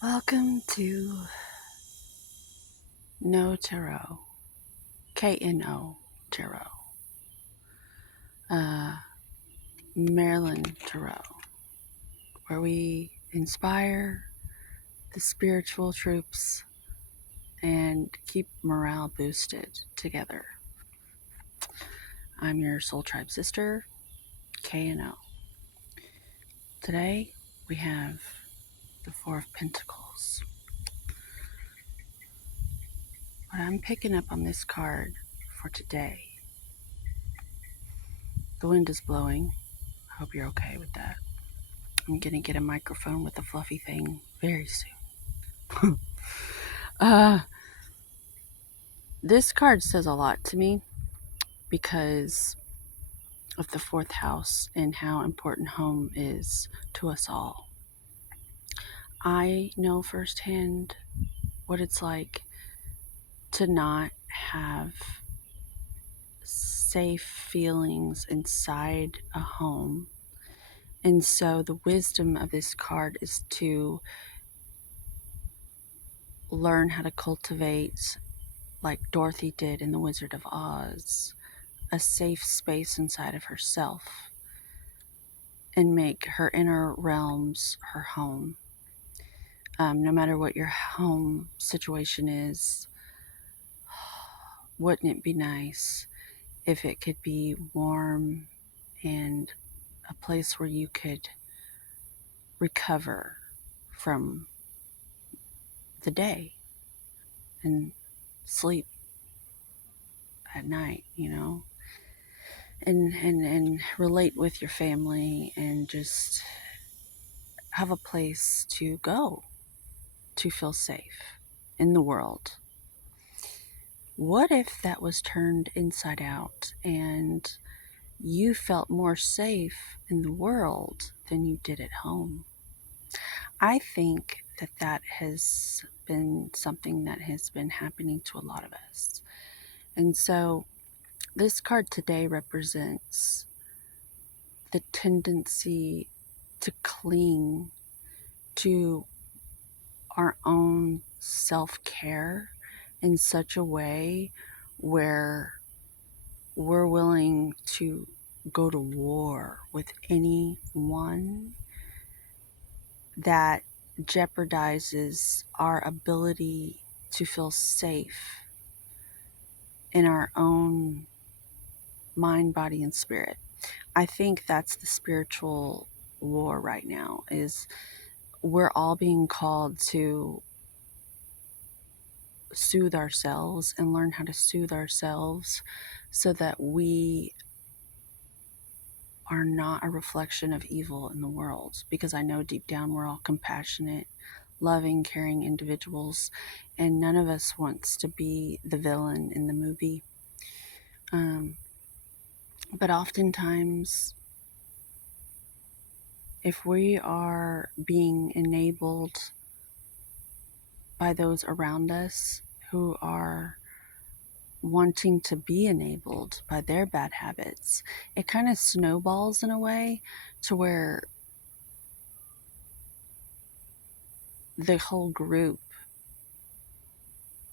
Welcome to No Tarot, KNO Tarot, uh, Marilyn Tarot, where we inspire the spiritual troops and keep morale boosted together. I'm your Soul Tribe sister, KNO. Today we have the Four of Pentacles. What I'm picking up on this card for today, the wind is blowing. I hope you're okay with that. I'm gonna get a microphone with a fluffy thing very soon. uh, this card says a lot to me because of the fourth house and how important home is to us all. I know firsthand what it's like to not have safe feelings inside a home. And so the wisdom of this card is to learn how to cultivate, like Dorothy did in The Wizard of Oz, a safe space inside of herself and make her inner realms her home. No matter what your home situation is, wouldn't it be nice if it could be warm and a place where you could recover from the day and sleep at night, and relate with your family and just have a place to go to feel safe in the world. What if that was turned inside out and you felt more safe in the world than you did at home? I think that has been something that has been happening to a lot of us. And so this card today represents the tendency to cling to our own self-care in such a way where we're willing to go to war with anyone that jeopardizes our ability to feel safe in our own mind, body, and spirit. I think that's the spiritual war right now, is we're all being called to soothe ourselves and learn how to soothe ourselves so that we are not a reflection of evil in the world. Because I know deep down we're all compassionate, loving, caring individuals, and none of us wants to be the villain in the movie. But oftentimes, if we are being enabled by those around us who are wanting to be enabled by their bad habits, it kind of snowballs in a way to where the whole group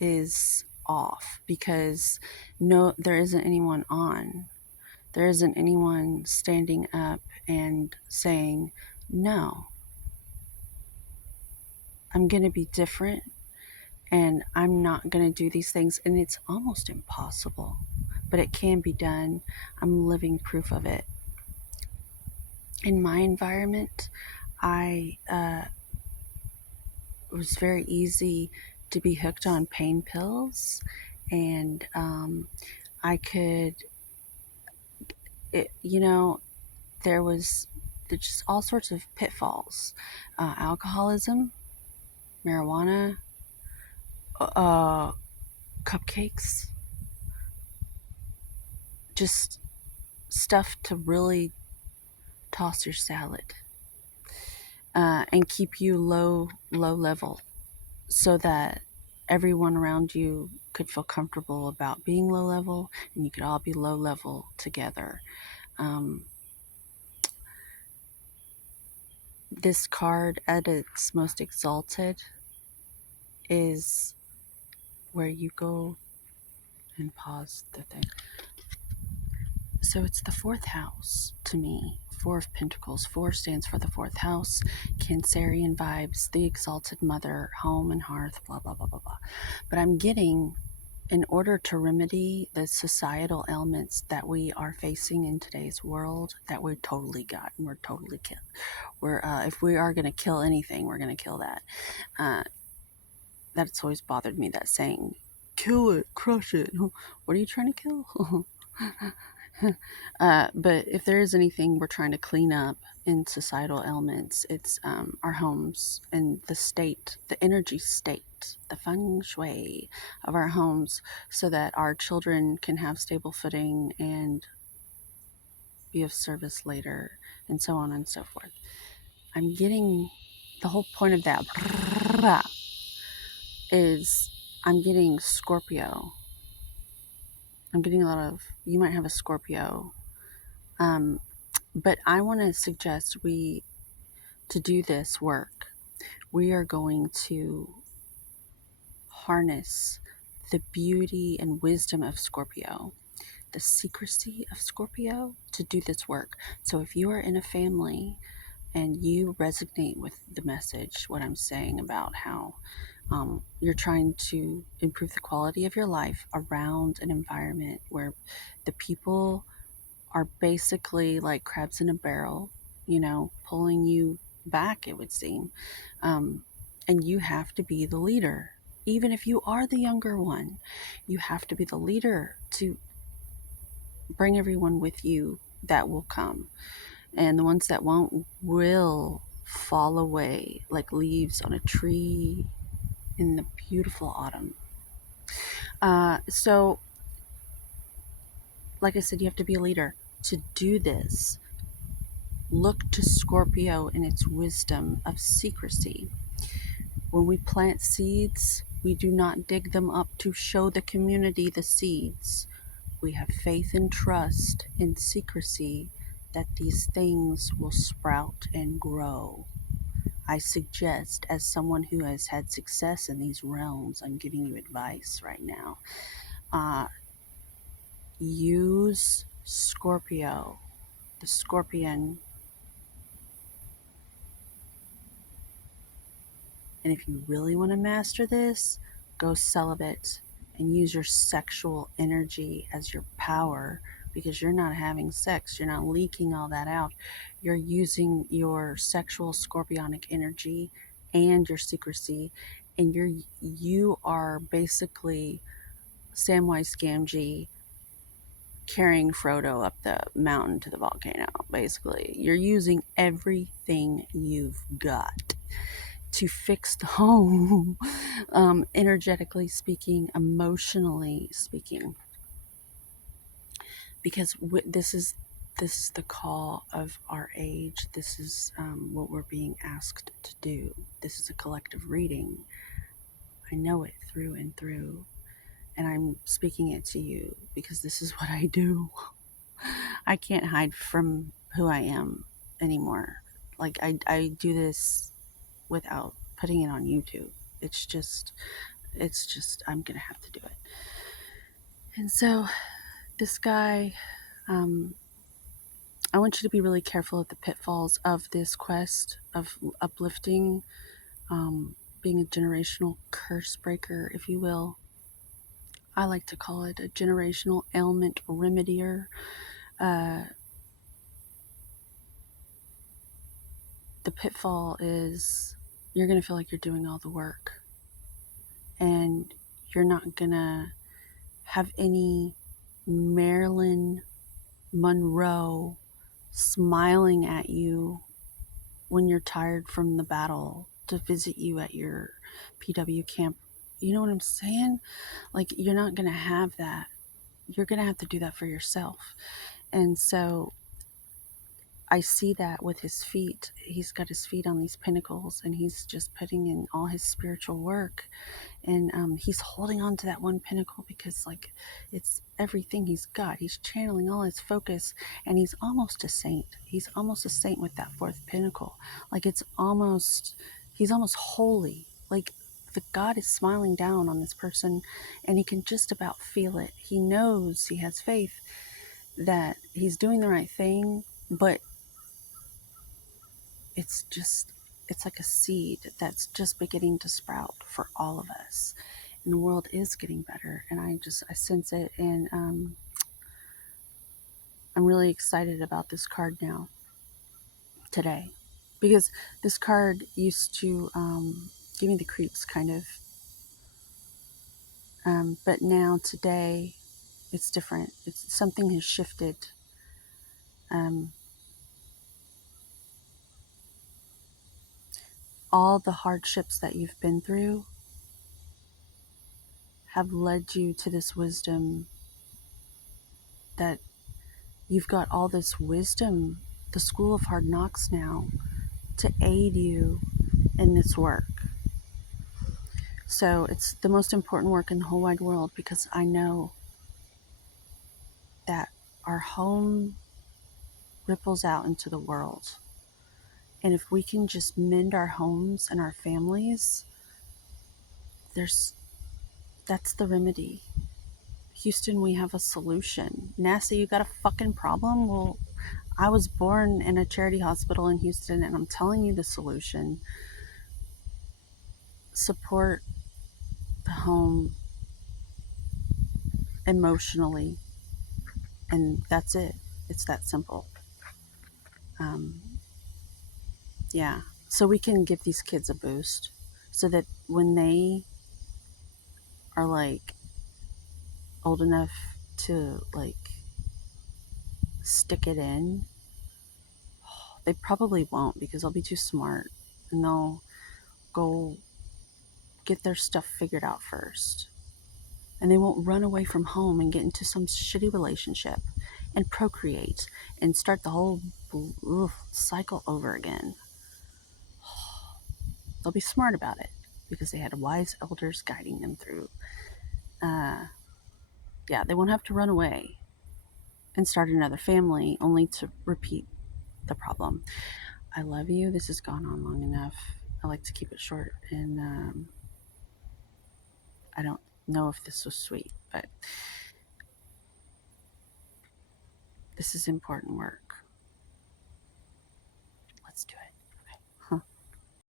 is off because there isn't anyone on. There isn't anyone standing up and saying, no, I'm going to be different and I'm not going to do these things. And it's almost impossible, but it can be done. I'm living proof of it. In my environment, it was very easy to be hooked on pain pills, and I could, there was just all sorts of pitfalls. Alcoholism, marijuana, cupcakes, just stuff to really toss your salad and keep you low level so that everyone around you could feel comfortable about being low level and you could all be low level together. This card at its most exalted is where you go and pause the thing. So it's the fourth house to me. Four of Pentacles. Four stands for the fourth house. Cancerian vibes, the exalted mother, home and hearth, blah, blah, blah, blah, blah. But I'm getting, in order to remedy the societal ailments that we are facing in today's world, that we're totally got, and we're totally killed. If we are going to kill anything, we're going to kill that. That's always bothered me, that saying, kill it, crush it. What are you trying to kill? But if there is anything we're trying to clean up in societal elements, it's our homes and the state, the energy state, the feng shui of our homes, so that our children can have stable footing and be of service later, and so on and so forth. I'm getting the whole point of that is I'm getting Scorpio. I'm getting a lot of, you might have a Scorpio. But I want to suggest to do this work, we are going to harness the beauty and wisdom of Scorpio, the secrecy of Scorpio to do this work. So if you are in a family and you resonate with the message, what I'm saying about how you're trying to improve the quality of your life around an environment where the people are basically like crabs in a barrel, pulling you back, it would seem. And you have to be the leader. Even if you are the younger one, you have to be the leader to bring everyone with you that will come. And the ones that won't will fall away like leaves on a tree in the beautiful autumn. So, like I said, you have to be a leader. To do this, look to Scorpio in its wisdom of secrecy. When we plant seeds, we do not dig them up to show the community the seeds. We have faith and trust in secrecy that these things will sprout and grow. I suggest, as someone who has had success in these realms, I'm giving you advice right now. Use Scorpio, the scorpion. And if you really want to master this, go celibate and use your sexual energy as your power, because you're not having sex. You're not leaking all that out. You're using your sexual scorpionic energy and your secrecy, and you are basically Samwise Gamgee carrying Frodo up the mountain to the volcano. Basically, you're using everything you've got to fix the home, energetically speaking, emotionally speaking, because this is the call of our age. This is what we're being asked to do. This is a collective reading. I know it through and through, and I'm speaking it to you because this is what I do. I can't hide from who I am anymore. Like I do this without putting it on YouTube. It's just I'm gonna have to do it. And so this guy, I want you to be really careful of the pitfalls of this quest of uplifting, being a generational curse breaker, if you will. I like to call it a generational ailment remedier. The pitfall is you're going to feel like you're doing all the work, and you're not going to have any Marilyn Monroe smiling at you when you're tired from the battle to visit you at your PW camp. You know what I'm saying? Like, you're not going to have that. You're going to have to do that for yourself. And so I see that with his feet. He's got his feet on these pinnacles, and he's just putting in all his spiritual work. And he's holding on to that one pinnacle because, like, it's everything he's got. He's channeling all his focus, and he's almost a saint. He's almost a saint with that fourth pinnacle. Like he's almost holy. Like the God is smiling down on this person, and he can just about feel it. He knows, he has faith that he's doing the right thing, but it's like a seed that's just beginning to sprout for all of us, and the world is getting better, and I sense it. And I'm really excited about this card now today, because this card used to give me the creeps kind of, but now today it's different. It's something has shifted. um, all the hardships that you've been through have led you to this wisdom, that you've got all this wisdom, the school of hard knocks now, to aid you in this work. So it's the most important work in the whole wide world, because I know that our home ripples out into the world. And if we can just mend our homes and our families, that's the remedy. Houston, we have a solution. NASA, you got a fucking problem? Well, I was born in a charity hospital in Houston, and I'm telling you the solution. Support the home emotionally, and that's it. It's that simple. Um, yeah. So we can give these kids a boost, so that when they are like old enough to like stick it in, they probably won't, because they'll be too smart, and they'll go get their stuff figured out first. And they won't run away from home and get into some shitty relationship and procreate and start the whole cycle over again. They'll be smart about it, because they had wise elders guiding them through. Yeah, they won't have to run away and start another family only to repeat the problem. I love you. This has gone on long enough. I like to keep it short, and I don't know if this was sweet, but this is important work. Let's do it.